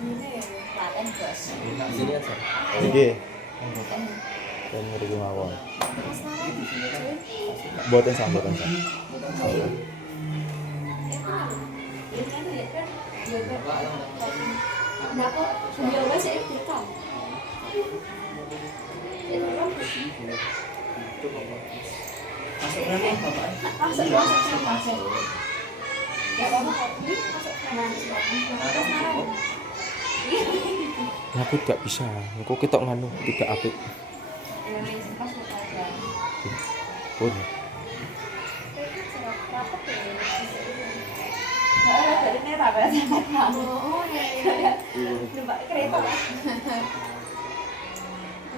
Sini aja. Iki. Dan mriki mawon. Boten samboten. Kenapa? Beliau masih ikutan. Masuk berapa Bapak? Masuk. Ya apa kopi masuk kanan. Aku gak bisa. Engko ketok nganu tidak apik. Ya wis pas aja. Pun. Rapat ya. Dari merah berarti. Oh iya. Numpak kereta lah.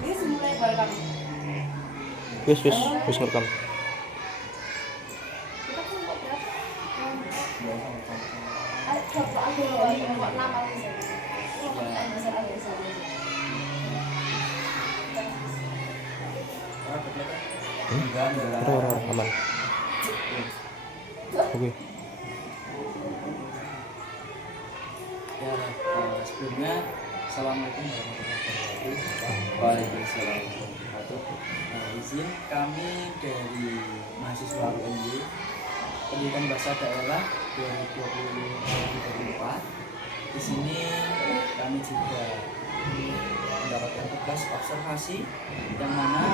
Ini semula baru kamu. Wis ngerekam. Kita kan kok berapa? Coba aku nomor 6 aja. Ora aman. Oke. Ya, sebelumnya Assalamualaikum warahmatullahi wabarakatuh. Waalaikumsalam warahmatullahi wabarakatuh. Izin kami dari mahasiswa UNY Pendidikan Bahasa Daerah 2020-2024. Di sini kami juga mendapatkan tugas observasi yang mana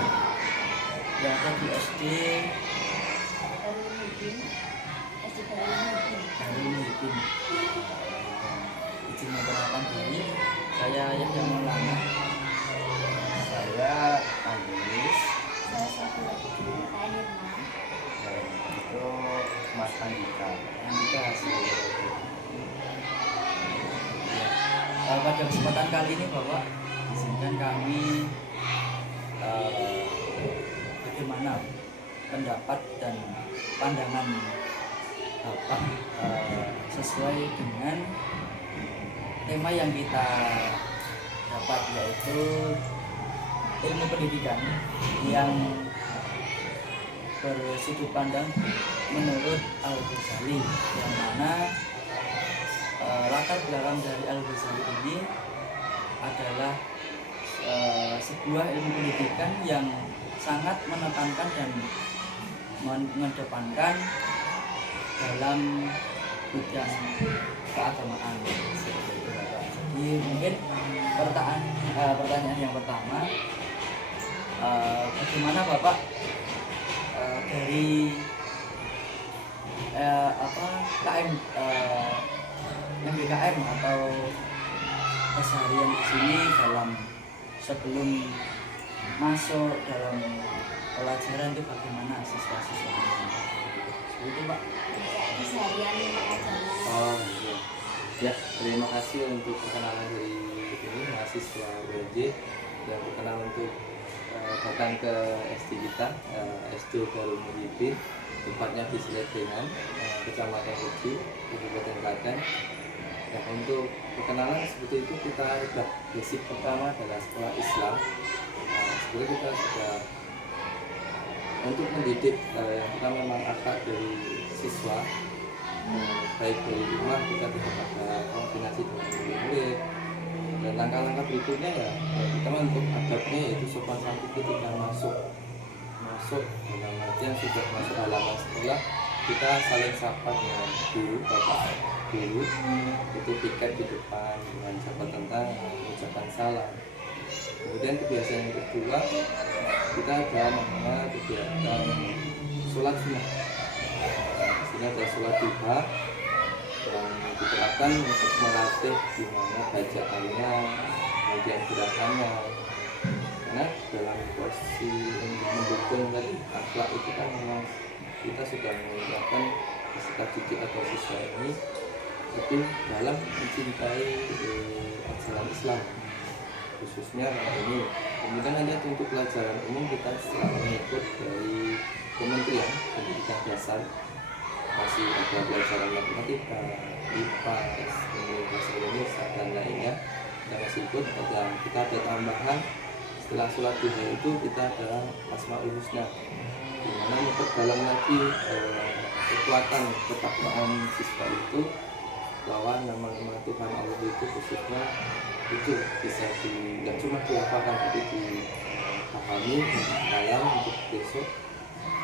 yang ada di SD Darul Muhyiddin. Izin memperkenalkan diri, saya Yahya Maulana. Saya Andis. Saya satu lagi Irma. Dan itu Mas Andika. Andika hasil. Pada kesempatan kali ini Bapak, izinkan kami bagaimana pendapat dan pandangan Bapak sesuai dengan tema yang kita dapat, yaitu ilmu pendidikan yang bersudut pandang menurut Al-Ghazali, yang mana latar belakang dari Al-Ghazali ini adalah sebuah ilmu pendidikan yang sangat menekankan dan mengedepankan dalam bidang keagamaan. Jadi mungkin pertanyaan yang pertama, bagaimana Bapak dari KM MBKM atau keseharian di sini dalam sebelum masuk dalam pelajaran itu bagaimana siswa-siswa itu Pak? Keseharian pelajaran. Oh iya. Ya, terima kasih untuk perkenalan dari ini mahasiswa UNJ yang berkenan untuk datang ke SD kita, SD Darul Muhyiddin, tempatnya di Sledgengan, Kecamatan Uji, Kabupaten Klaten. Ya, untuk perkenalan seperti itu kita sudah basic pertama adalah sekolah Islam. Sebenarnya kita sudah untuk mendidik yang pertama memang akhlak dari siswa, baik dari rumah kita tidak ada koordinasi dengan murid, dan langkah-langkah berikutnya ya pertama untuk adabnya yaitu sopan santun ketika masuk dalam artian sudah masuk halaman sekolah kita saling sapa dengan guru, bapak guru, itu tiket di depan dengan sapa tentang mengucapkan salam. Kemudian kebiasaan yang kedua kita ada namanya kegiatan sholat sunnah. Di sini ada sholat duha yang diterapkan untuk melatih gimana bacaannya, kemudian gerakannya. Karena dalam posisi mendukung tadi akhlak itu kan memang kita sudah mengucapkan peserta didik atau siswa ini lebih dalam mencintai ajaran Islam, khususnya ini. Kemudian nanti untuk pelajaran umum kita setelah mengikut dari Kementerian Pendidikan Dasar masih ada pelajaran matematika, IPA, kemudian bahasa Indonesia dan lainnya yang masih ikut. Dan kita ada tambahan setelah sholat duha itu kita ada Asmaul Husna, di mana memperdalam lagi kekuatan ketakwaan siswa itu bahwa nama-nama Tuhan Allah itu khususnya itu bisa nggak cuma dihafalkan tapi dipahami, dalam untuk besok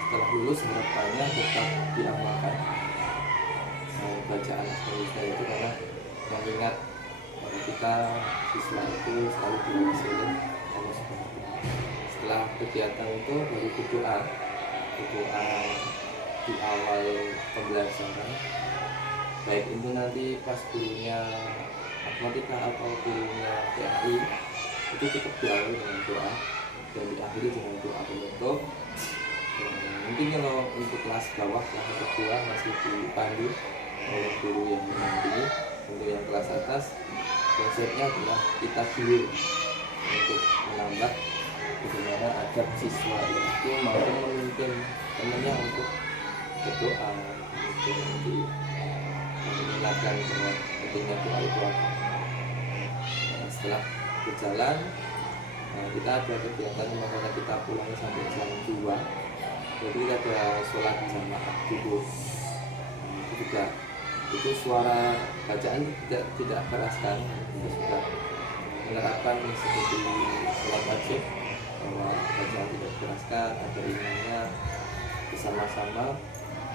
setelah lulus harapannya tetap diamalkan bacaan Al-Fatihah itu, karena mengingat bahwa kita siswa itu selalu diawasi oleh Allah Subhanahu wa Ta'ala. Setelah kegiatan itu baru berdoa di awal pembelajaran, baik itu nanti pas gurunya matematika atau gurunya PAI itu tetap diawali dengan doa dan diakhiri dengan doa penutup. Mungkin kalau untuk kelas bawah, kelas kedua masih dipandu oleh guru yang mendampingi. Untuk yang kelas atas konsepnya adalah kita dulu untuk menambah bagaimana adab siswa itu mampu memimpin temannya untuk berdoa, untuk nanti mengingatkan bahwa pentingnya doa itu apa. Setelah berjalan, kita ada kegiatan makanya kita pulang sampai jam 2. Jadi kita ada sholat jamaah dulu. Itu juga itu suara bacaan tidak keras kan, kita sudah menerapkan seperti sholat wajib bahwa bacaan tidak dikeraskan, ada imamnya bersama-sama.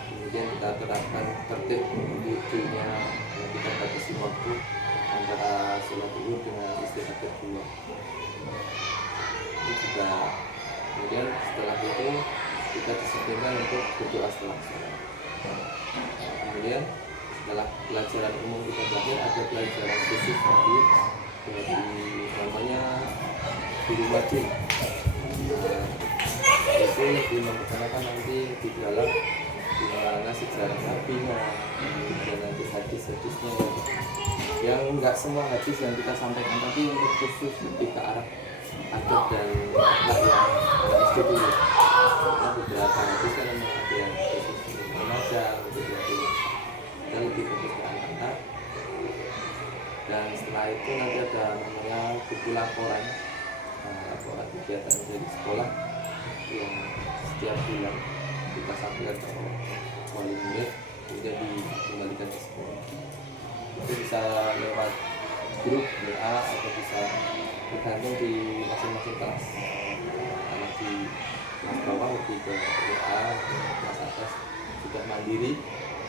Kemudian kita terapkan tertib wudhunya, kita batasi waktu antara sholat zuhur dengan istirahat kedua. Itu juga kemudian setelah itu kita disiplinkan untuk berdoa setelah sholat. Kemudian setelah pelajaran umum kita berakhir, ada pelajaran khusus lagi dari namanya guru wajib. Itu lebih memperkenalkan nanti di dalam gimana sejarah nabinya, dan nanti hadis-hadisnya yang enggak semua hadis yang kita sampaikan, tapi untuk khusus lebih ke arah adab dan akhlak yang SD dulu. Karena beberapa hadis kan memang ada yang khusus remaja, kita lebih fokus ke anak-anak. Dan setelah itu nanti ada namanya buku laporan, laporan kegiatan dari sekolah yang setiap bulan kita sampaikan ke wali murid, kemudian dikembalikan ke sekolah. Itu bisa lewat grup WA atau bisa bergantung di masing-masing kelas. Karena di kelas bawah lebih ke WA, kelas atas sudah mandiri,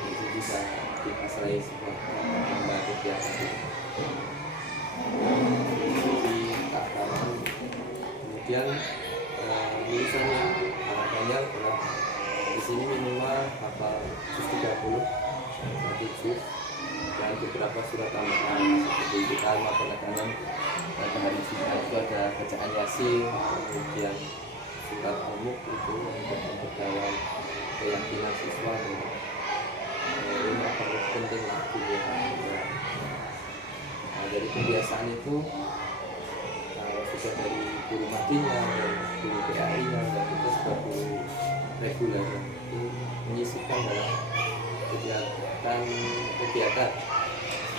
jadi bisa dipasrai semua menambah kegiatan itu. Di keagamaan, kemudian lulusannya harapannya adalah di sini minimal hafal juz 30 satu juz dan beberapa surat tambahan seperti kita makanan pada hari Jumat itu ada bacaan Yasin, kemudian surat Al-Mulk itu untuk memperdalam keyakinan siswa dan ini akan penting dunia. Dari kebiasaan itu sudah dari guru matinya dan guru PAI-nya dan itu sudah guru reguler itu menyisipkan dalam kegiatan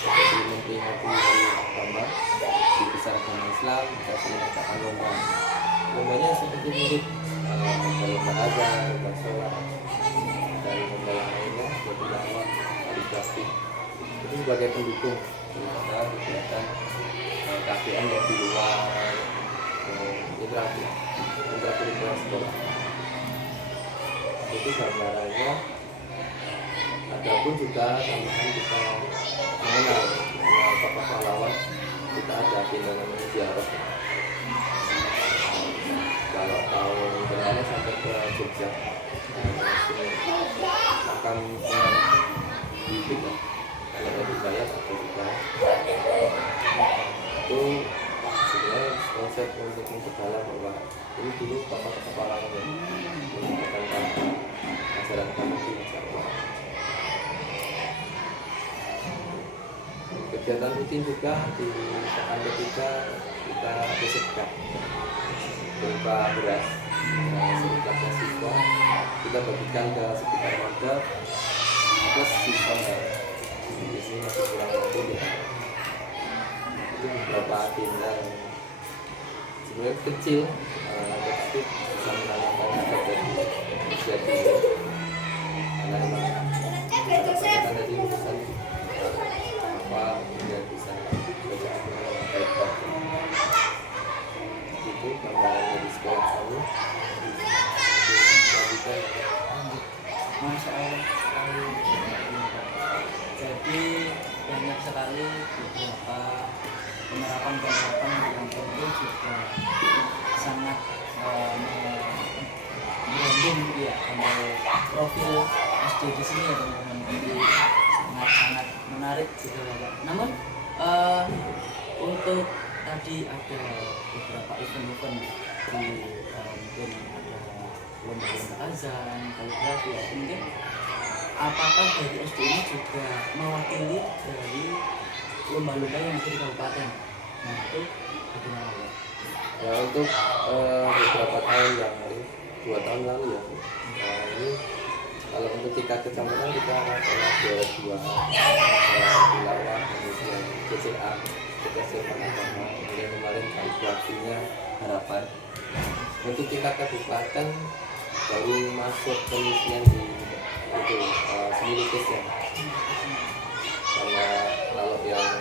seperti memperingati hari agama di besar agama Islam, kita mengadakan lombanya seperti mirip lomba azan, lomba sholat dan lomba yang lainnya seperti lawak, tari plastik. Itu sebagai pendukung kita kegiatan KBM yang di luar intrakurikuler sekolah. Itu gambarannya. Adapun juga tambahan kita mengenal tokoh pahlawan, kita ada agenda namanya ziarah. Kalau tahun kemarin sampai ke Jogja, makam Sunan Bibit ya, kalau itu bayar atau juga itu sebenarnya konsep untuk memperdalam bahwa ini dulu tokoh pahlawan yang merupakan ajaran kami di Jawa. Kegiatan rutin juga di pekan ketiga kita ada sedekah berupa beras sekitar siswa kita bagikan ke sekitar warga plus siswa di sini masih kurang mampu ya. Itu beberapa agenda yang sebenarnya kecil tapi bisa menanamkan adab dari usia dini karena memang kita tadi urusan hafal kemudian bisa bacaan dengan baik-baik. Itu gambaran dari sekolah kamu. Selanjutnya Masya Allah sekali. Jadi banyak sekali beberapa penerapan yang tentu juga sangat branding ya sama profil SD di sini ya teman-teman. Jadi sangat menarik gitu Bapak. Namun untuk tadi ada beberapa event-event di mungkin ada lomba-lomba azan, kaligrafi ya mungkin. Apakah dari SD ini juga mewakili dari lomba-lomba yang ada di kabupaten? Nah itu bagaimana Pak? ya untuk beberapa tahun yang lalu, 2 tahun lalu ya, ini kalau untuk tingkat kecamatan kita pernah juara 2 Wilayah, kemudian CCA Panagama, kemudian kemarin kaligrafinya Harapan. Untuk tingkat kabupaten baru masuk penyisian di itu seni lukisnya, karena kalau yang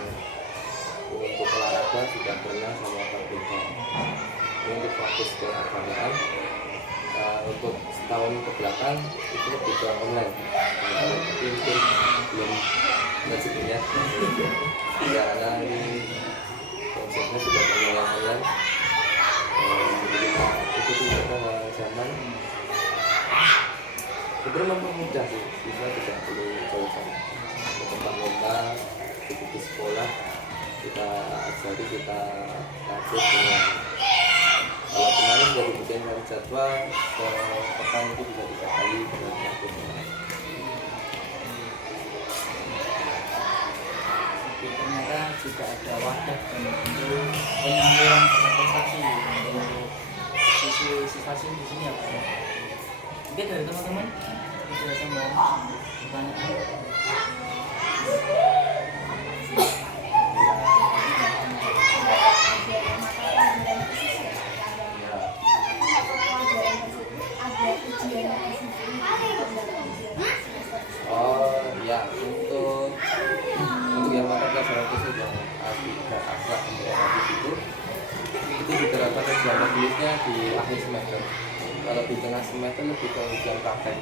untuk olahraga sudah pernah sama Pak Bintang. Ini untuk fokus ke keagamaan. Untuk setahun ke belakang itu lebih ke online, tapi mungkin belum rezekinya ya, karena ini konsepnya sudah mulai online. Kita ikuti perkembangan zaman, sebenarnya mempermudah sih, bisa tidak perlu jauh-jauh ke tempat lomba, di sekolah kita ajari, kita latih dengan. Kalau kemarin dari bikin dari jadwal ke pekan itu bisa 3 kali dengan latih. Ternyata juga ada wadah untuk penyaluran prestasi untuk siswa di sini ya Pak. Mungkin dari teman-teman ada tambahan pertanyaan. Oh ya, untuk yang mata pelajaran khusus yang akibat akhlak kemudian hadis itu diterapkan ujian tulisnya di akhir semester. Kalau di tengah semester lebih ke ujian praktek.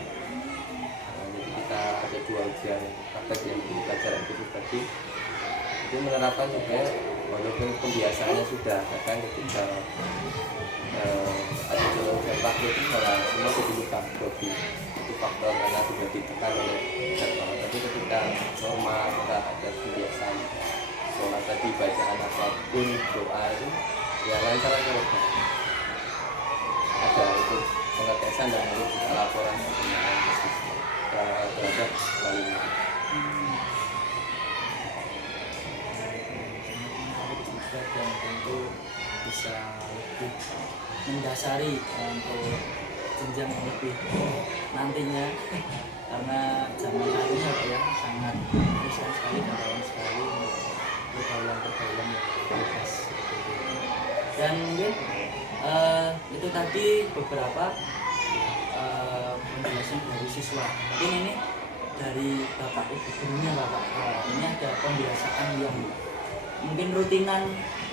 Jadi kita ada 2 ujian praktek yang di pelajaran khusus tadi. Itu menerapkan juga walaupun pembiasaannya sudah kadang ketika ada ujian praktek itu malah semua jadi lupa grogi. Itu faktor karena sudah ditekan oleh jadwal. Tapi ketika norma kita ada kebiasaan sholat tadi, bacaan apapun, doa itu ya lancar-lancar ada untuk pengetesan dan untuk kita laporan terhadap kali ini. Dan tentu bisa lebih mendasari untuk jenjang yang lebih nantinya karena zaman saat ini ya sangat riskan sekali dan rawan sekali untuk pergaulan yang bebas. Dan mungkin itu tadi beberapa penjelasan dari siswa. Mungkin ini dari Bapak Ibu gurunya Bapak. Ini ada pembiasaan yang mungkin rutinan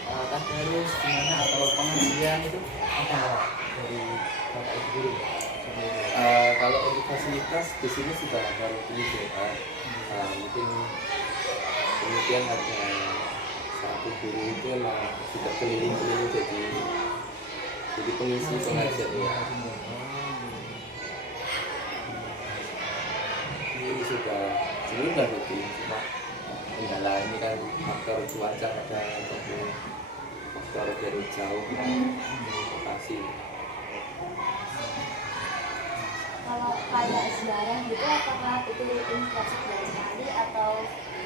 tadarus gimana atau pengajian itu ada dari Bapak Ibu guru. Kalau untuk fasilitas di sini sudah ada rutin doa. Mungkin kemudian ada satu guru itu memang sudah keliling-keliling jadi pengisi pengajian ya. Ini sudah rutin, cuma kendala ini kan faktor cuaca ada ataupun faktor dari jauh lokasi. Kalau kayak ziarah gitu, apakah itu rutin setiap sebulan sekali atau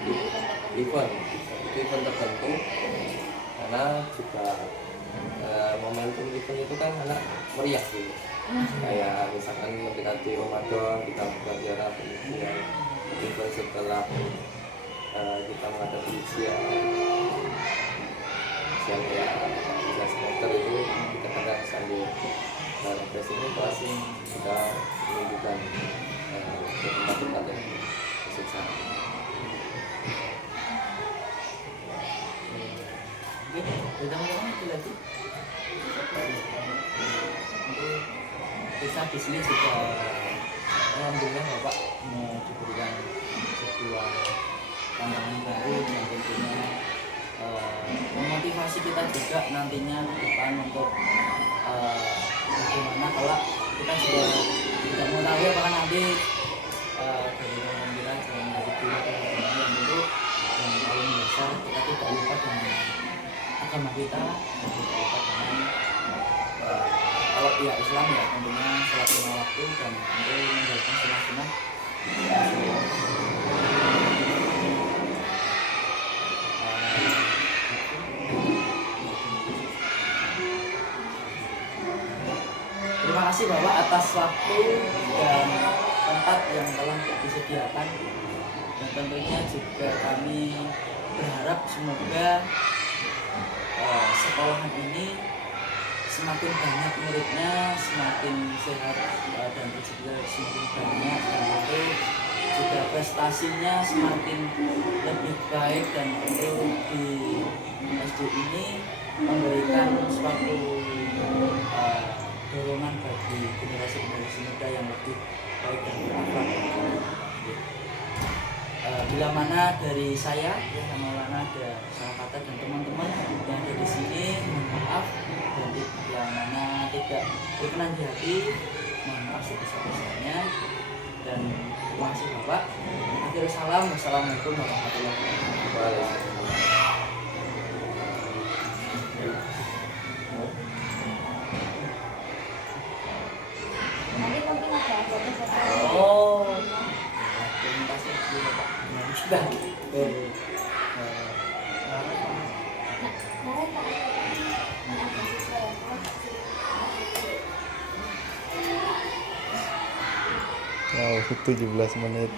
di event tertentu karena juga momentum event itu kan anak meriah gitu. Kayak misalkan mendekati Ramadan kita buka ziarah, kemudian event setelah kita menghadapi ujian ya ujian semester itu kita kadang sambil proses ini pasti kita menunjukkan tempat-tempat yang susah. Oke, dan teman-teman itu lagi untuk kita di sini juga alhamdulillah Bapak diberikan sebuah pandangan baru yang tentunya memotivasi kita juga nantinya ke depan untuk bagaimana kalau kita juga tidak mau tahu apakah nanti dari orang kita jangan menjadi guru atau bagaimana, yang tentu yang paling besar kita tidak lupa dengan agama kita, dan tidak lupa dengan kalau pihak Islam ya tentunya sholat 5 waktu dan tentu menjalankan sunnah-sunnah. Terima kasih Bapak atas waktu dan tempat yang telah disediakan, dan tentunya juga kami berharap semoga sekolahan ini semakin banyak muridnya, semakin sehat dan juga semakin banyak, dan tentu juga prestasinya semakin lebih baik, dan tentu di SD ini memberikan suatu dorongan bagi generasi muda yang lebih baik dan berakhlak. Bila mana dari saya, ya Maulana, ada salah kata dan teman-teman yang ada di sini, mohon maaf, dan bila mana tidak berkenan di hati, mohon maaf sebesar-besarnya, dan terima kasih Bapak. Akhirul salam, wassalamualaikum warahmatullahi wabarakatuh. Nanti mungkin ada foto-foto. Oh, terima kasih Bapak. Sudah. Nah, Pak, ada siswa yang Wow, 17 menit.